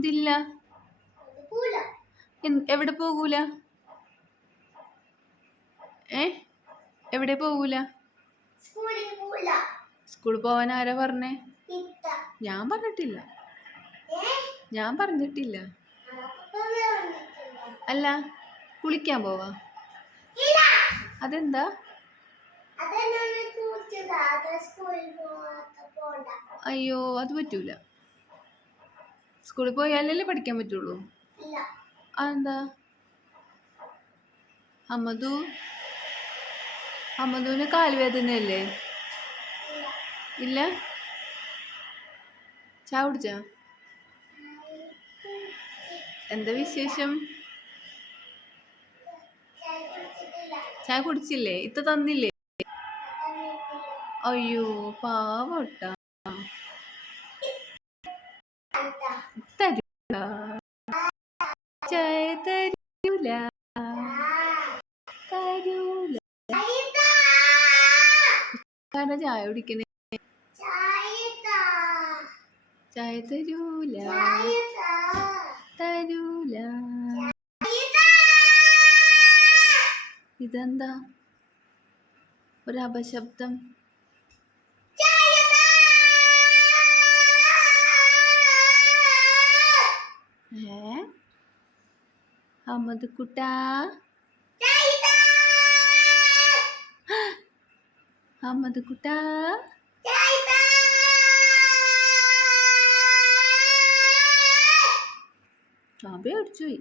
എന്തില്ല? എവിടെ പോകൂല? എവിടെ പോകൂല? സ്കൂളിൽ പോവാൻ ആരാ പറഞ്ഞേ? ഞാൻ പറഞ്ഞിട്ടില്ല. അല്ല, കുളിക്കാൻ പോവാ? അതെന്താ? അയ്യോ, അത് പറ്റൂല. സ്കൂളിൽ പോയാലല്ലേ പഠിക്കാൻ പറ്റുള്ളൂ. അതെന്താ? അമ്മദൂന് കാൽവേദനയല്ലേ? ഇല്ല. ചായ കുടിച്ചാ? എന്താ വിശേഷം? ചായ കുടിച്ചില്ലേ? ഇത്ത തന്നില്ലേ? അയ്യോ, പാവട്ടാ. തരൂല, ചായ തരൂല. ചായ കുടിക്കണേ. ചായ തരൂല. ഇതെന്താ ഒരു അപശബ്ദം? അഹമ്മദ് കുട്ടാ, അഹമ്മദ് കുട്ടാ. പേടിച്ചു പോയി.